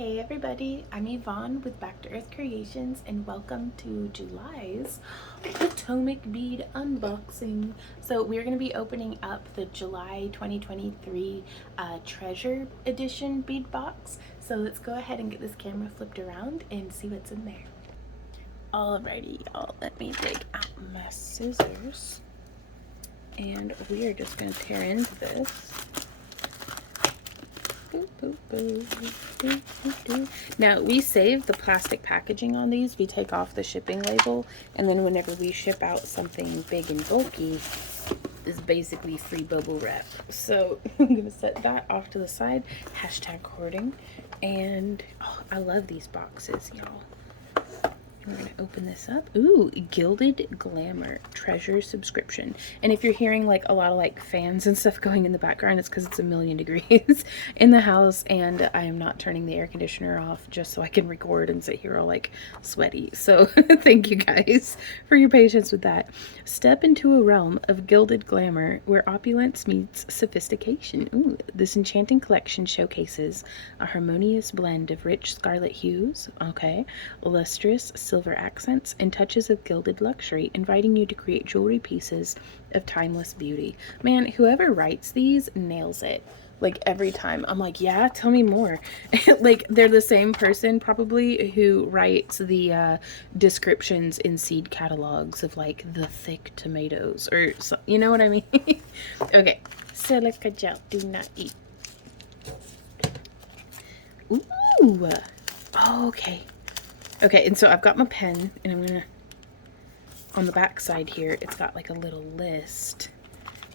Hey everybody, I'm Yvonne with Back to Earth Creations and welcome to July's Potomac Bead unboxing. So we're going to be opening up the July 2023 Treasure Edition bead box. So let's go ahead and get this camera flipped around and see what's in there. Alrighty y'all, let me dig out my scissors and we are just going to tear into this. Now we save the plastic packaging on these. We take off the shipping label, and then whenever we ship out something big and bulky, is basically free bubble wrap. So I'm gonna set that off to the side. Hashtag hoarding. And oh, I love these boxes, y'all. We're gonna open this up. Ooh, Gilded Glamour Treasure subscription. And if you're hearing like a lot of like fans and stuff going in the background, it's because it's 1,000,000 degrees in the house and I am not turning the air conditioner off just so I can record and sit here all like sweaty. So thank you guys for your patience with that. Step into a realm of gilded glamour where opulence meets sophistication. Ooh, this enchanting collection showcases a harmonious blend of rich scarlet hues, okay, lustrous silver accents, and touches of gilded luxury, inviting you to create jewelry pieces of timeless beauty. Man, whoever writes these nails it. Like every time I'm like, yeah, tell me more. Like they're the same person probably who writes the descriptions in seed catalogs of like the thick tomatoes or so, you know what I mean? Okay, silica gel, do not eat. Ooh, okay. Okay, and so I've got my pen, and I'm gonna, on the back side here, it's got like a little list.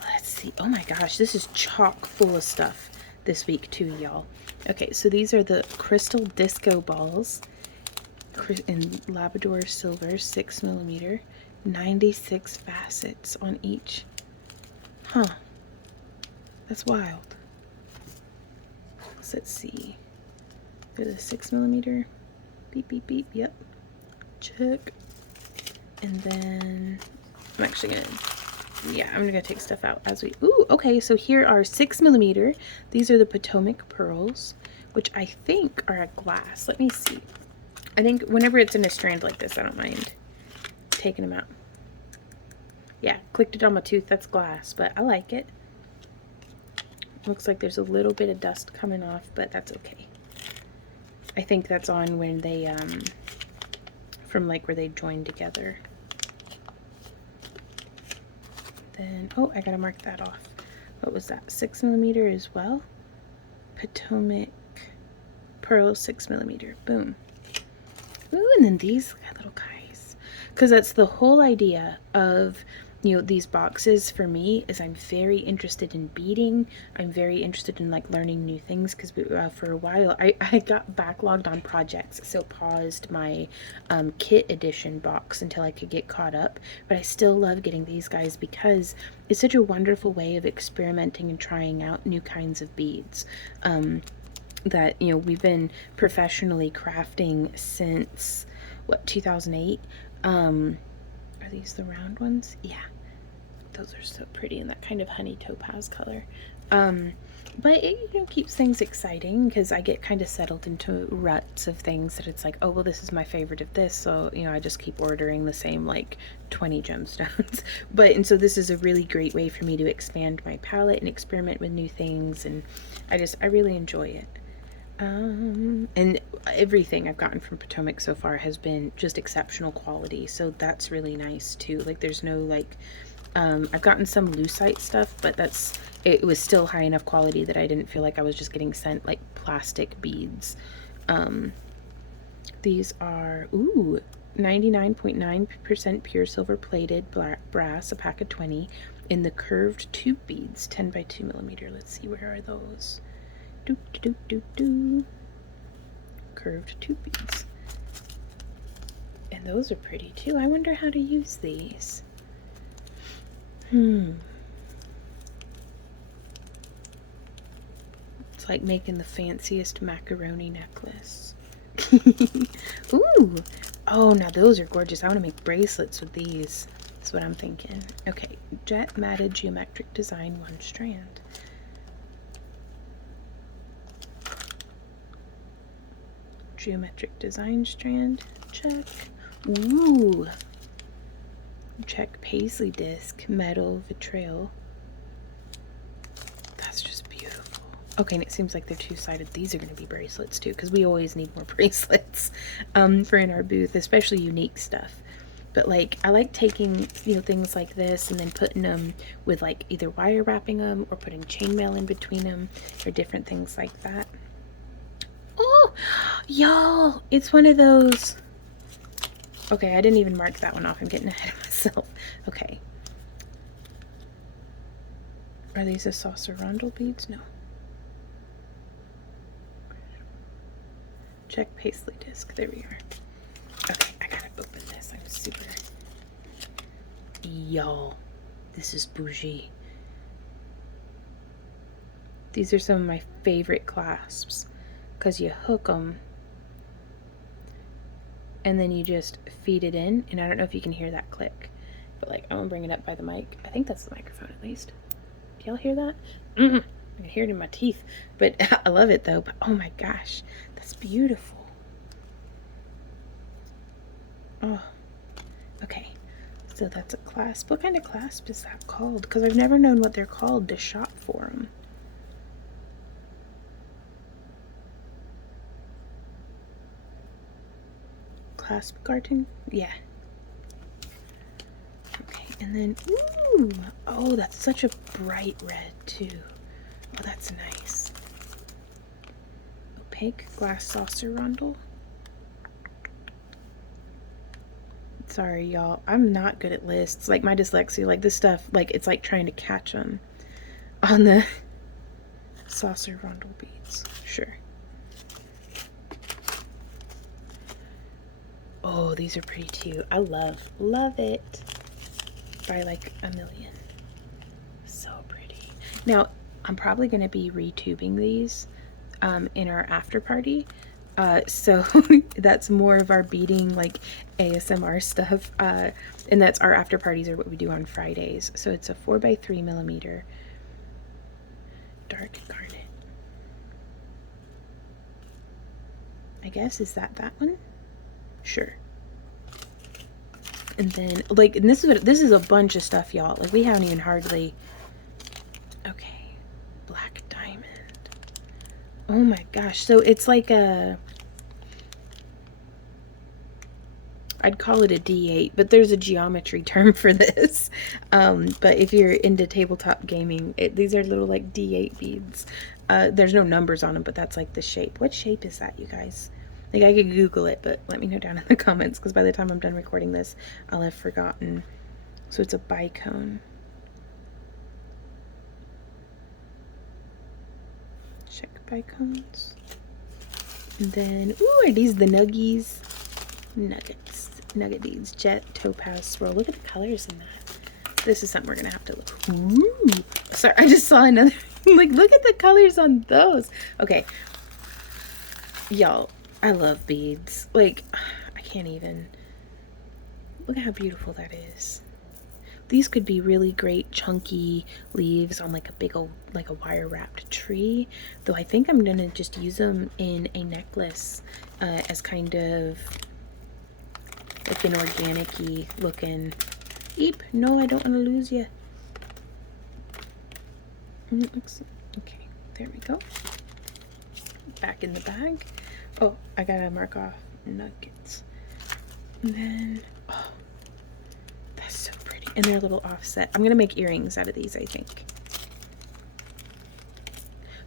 Let's see. Oh my gosh, this is chock full of stuff this week too, y'all. Okay, so these are the crystal disco balls in Labrador silver, 6mm, 96 facets on each. Huh. That's wild. So let's see. There's a 6mm. Beep, beep, beep. Yep. Check. And then I'm actually gonna take stuff out as we, ooh, okay, so here are 6mm. These are the Potomac pearls, which I think are a glass. Let me see. I think whenever it's in a strand like this, I don't mind taking them out. Yeah, clicked it on my tooth. That's glass, but I like it. Looks like there's a little bit of dust coming off, but that's okay. I think that's on when they, from like where they join together. Then, oh, I gotta mark that off. What was that? 6mm as well. Potomac pearl 6mm. Boom. Ooh, and then these little guys. Because that's the whole idea of, you know, these boxes for me is I'm very interested in beading. I'm very interested in like learning new things because for a while I got backlogged on projects, so paused my kit edition box until I could get caught up. But I still love getting these guys because it's such a wonderful way of experimenting and trying out new kinds of beads. That, you know, we've been professionally crafting since what, 2008. Are these the round ones? Yeah, those are so pretty in that kind of honey topaz color. But it, you know, keeps things exciting because I get kind of settled into ruts of things that it's like, oh well, this is my favorite of this, so you know, I just keep ordering the same like 20 gemstones. And so this is a really great way for me to expand my palette and experiment with new things, and I really enjoy it. And everything I've gotten from Potomac so far has been just exceptional quality, so that's really nice too. Like there's no like, I've gotten some lucite stuff, but it was still high enough quality that I didn't feel like I was just getting sent like plastic beads. These are, ooh, 99.9% pure silver plated brass, a pack of 20, in the curved tube beads, 10 by 2mm. Let's see, where are those? Curved tube beads. And those are pretty too. I wonder how to use these. It's like making the fanciest macaroni necklace. Ooh. Oh, now those are gorgeous. I want to make bracelets with these. That's what I'm thinking. Okay, jet matted geometric design, 1 strand. Geometric design strand, check. Ooh. Check paisley disc, metal, vitriol. That's just beautiful. Okay, and it seems like they're two-sided. These are going to be bracelets too, because we always need more bracelets for in our booth, especially unique stuff. But like, I like taking, you know, things like this and then putting them with like either wire wrapping them or putting chainmail in between them or different things like that. Oh, y'all, it's one of those. Okay, I didn't even mark that one off. I'm getting ahead of myself. Okay. Are these a saucer rondel beads? No. Check paisley disc. There we are. Okay, I gotta open this. I'm super. Y'all, this is bougie. These are some of my favorite clasps because you hook them and then you just feed it in. And I don't know if you can hear that click, but like, I'm gonna bring it up by the mic. I think that's the microphone at least. Do y'all hear that? I can hear it in my teeth, but I love it though. But oh my gosh, that's beautiful. Oh, okay. So that's a clasp. What kind of clasp is that called? Because I've never known what they're called to shop for them. Clasp garden? Yeah. Okay, and then, ooh, oh, that's such a bright red too. Oh, that's nice. Opaque glass saucer rondel. Sorry, y'all. I'm not good at lists. Like my dyslexia, like this stuff, like it's like trying to catch them on the saucer rondel beads. Sure. Oh, these are pretty too. I love it by like a million. So pretty. Now, I'm probably going to be retubing these in our after party. So that's more of our beading, like ASMR stuff. And that's our after parties are what we do on Fridays. So it's a 4x3mm dark garnet. I guess, is that one? Sure. And then like, and this is a bunch of stuff, y'all. Like we haven't even hardly. Okay, black diamond. Oh my gosh. So it's like I'd call it a D8, but there's a geometry term for this. But if you're into tabletop gaming, these are little like D8 beads. There's no numbers on them, but that's like the shape. What shape is that, you guys? Like I could Google it, but let me know down in the comments because by the time I'm done recording this, I'll have forgotten. So it's a bicone. Check bicones. And then, ooh, are these the nuggies? Nuggets. Nugget beads. Jet, topaz, swirl. Look at the colors in that. This is something we're gonna have to look. Ooh. Sorry, I just saw another. Like, look at the colors on those. Okay. Y'all, I love beads. Like, I can't even. Look at how beautiful that is. These could be really great chunky leaves on like a big old, like a wire wrapped tree. Though I think I'm gonna just use them in a necklace as kind of like an organic-y looking. Eep, no, I don't want to lose you. Okay, there we go. Back in the bag. Oh, I gotta mark off nuggets. And then, oh, that's so pretty. And they're a little offset. I'm gonna make earrings out of these, I think.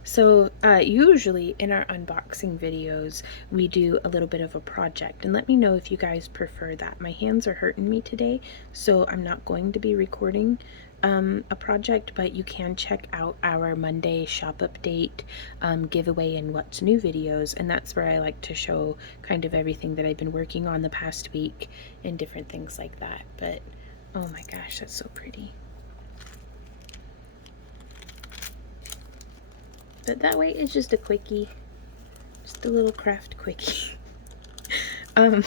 So usually in our unboxing videos, we do a little bit of a project, and let me know if you guys prefer that. My hands are hurting me today, so I'm not going to be recording a project, but you can check out our Monday shop update, giveaway, and what's new videos, and that's where I like to show kind of everything that I've been working on the past week and different things like that. But oh my gosh, that's so pretty. But that way it's just a quickie, just a little craft quickie. I'm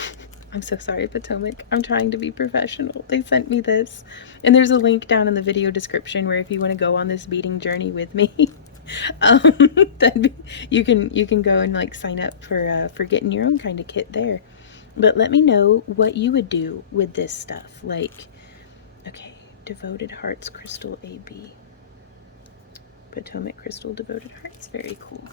so sorry, Potomac. I'm trying to be professional. They sent me this, and there's a link down in the video description where if you want to go on this beading journey with me. You can go and like sign up for getting your own kind of kit there. But let me know what you would do with this stuff. Like, okay, Devoted Hearts Crystal AB. Potomac Crystal Devoted Hearts, very cool.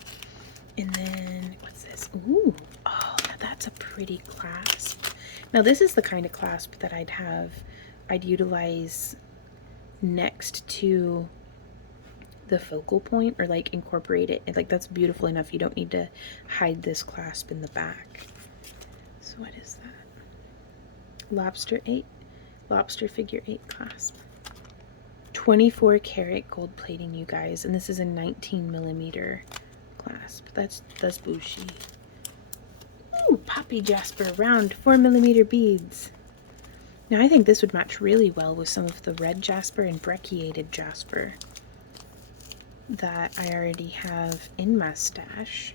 And then, what's this? Ooh, oh, that's a pretty clasp. Now this is the kind of clasp that I'd utilize next to the focal point, or like incorporate it. Like, that's beautiful enough. You don't need to hide this clasp in the back. So what is that? Lobster figure 8 clasp. 24 karat gold plating, you guys, and this is a 19mm clasp. That's bushy. Ooh, Poppy Jasper round 4mm beads. Now I think this would match really well with some of the red jasper and brecciated jasper that I already have in my stash.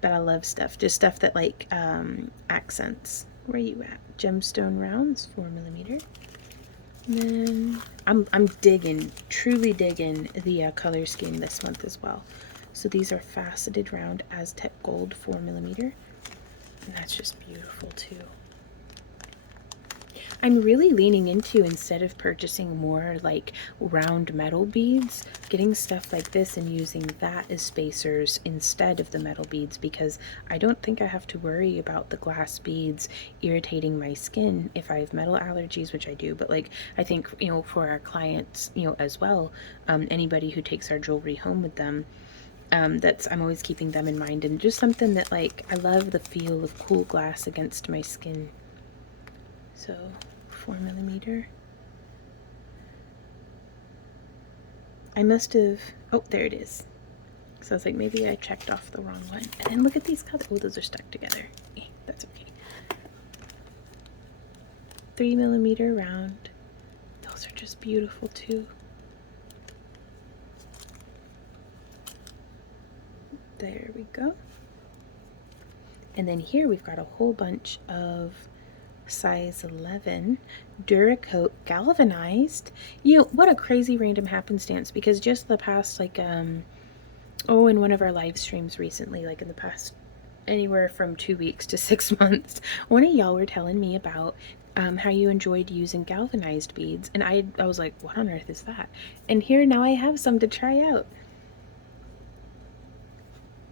But I love just stuff that like accents. Where are you at? Gemstone rounds, 4mm. And then I'm digging, truly digging the color scheme this month as well. So these are faceted round Aztec gold, 4mm, and that's just beautiful too. I'm really leaning into, instead of purchasing more like round metal beads, getting stuff like this and using that as spacers instead of the metal beads, because I don't think I have to worry about the glass beads irritating my skin if I have metal allergies, which I do. But like, I think, you know, for our clients, you know, as well, anybody who takes our jewelry home with them, I'm always keeping them in mind, and just something that, like, I love the feel of cool glass against my skin. So 4mm. I must have, oh, there it is. So I was like, maybe I checked off the wrong one. And then look at these colors. Oh, those are stuck together. That's okay. 3mm round. Those are just beautiful too. There we go. And then here we've got a whole bunch of size 11 Duracoat galvanized. You know, what a crazy random happenstance, because just the past, like, in one of our live streams recently, like in the past anywhere from 2 weeks to 6 months, one of y'all were telling me about how you enjoyed using galvanized beads, and I was like, what on earth is that? And here now I have some to try out.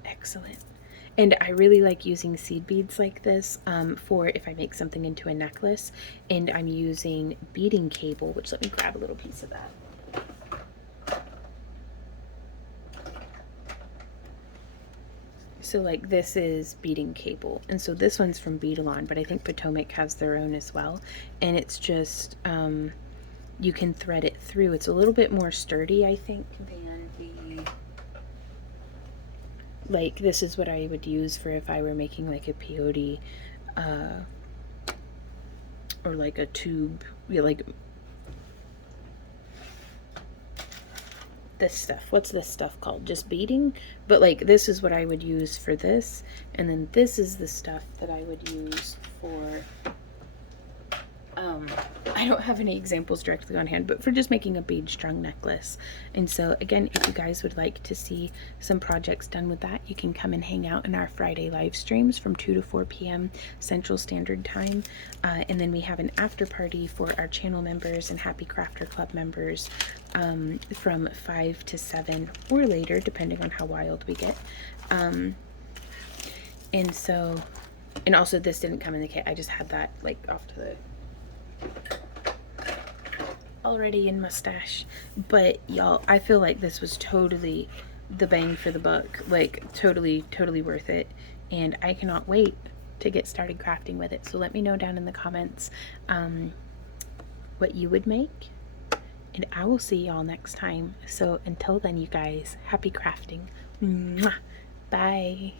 Excellent. And I really like using seed beads like this for if I make something into a necklace, and I'm using beading cable, which, let me grab a little piece of that. So like, this is beading cable, and so this one's from Beadalon, but I think Potomac has their own as well, and it's just you can thread it through. It's a little bit more sturdy, I think, than the, like, this is what I would use for if I were making like a peyote or like a tube, like this stuff. What's this stuff called? Just beading? But like, this is what I would use for this, and then this is the stuff that I would use for I don't have any examples directly on hand, but for just making a bead strung necklace. And so again, if you guys would like to see some projects done with that, you can come and hang out in our Friday live streams from 2 to 4 p.m. Central Standard Time. And then we have an after party for our channel members and Happy Crafter Club members from 5 to 7 or later, depending on how wild we get. And so, and also this didn't come in the kit. I just had that like off to the already in my stash. But y'all, I feel like this was totally the bang for the buck, like totally worth it, and I cannot wait to get started crafting with it. So let me know down in the comments what you would make, and I will see y'all next time. So until then, you guys, happy crafting. Mwah. Bye.